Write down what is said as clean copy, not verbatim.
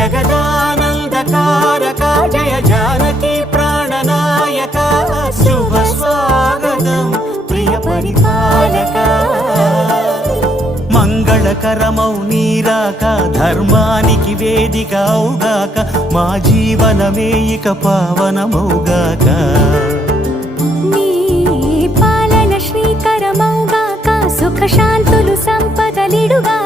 జగదానందకారక జయ జానకి ప్రాణనాయక శుభ స్వాగతం ప్రియ పరిపాలక మంగళకరమౌ నీరాక ధర్మానికి వేదిక అవుగాక మా జీవనమే ఇక పావనమౌగాక నీ పాలన శ్రీకరమౌగాక సుఖ శాంతులు సంపదలిడుగా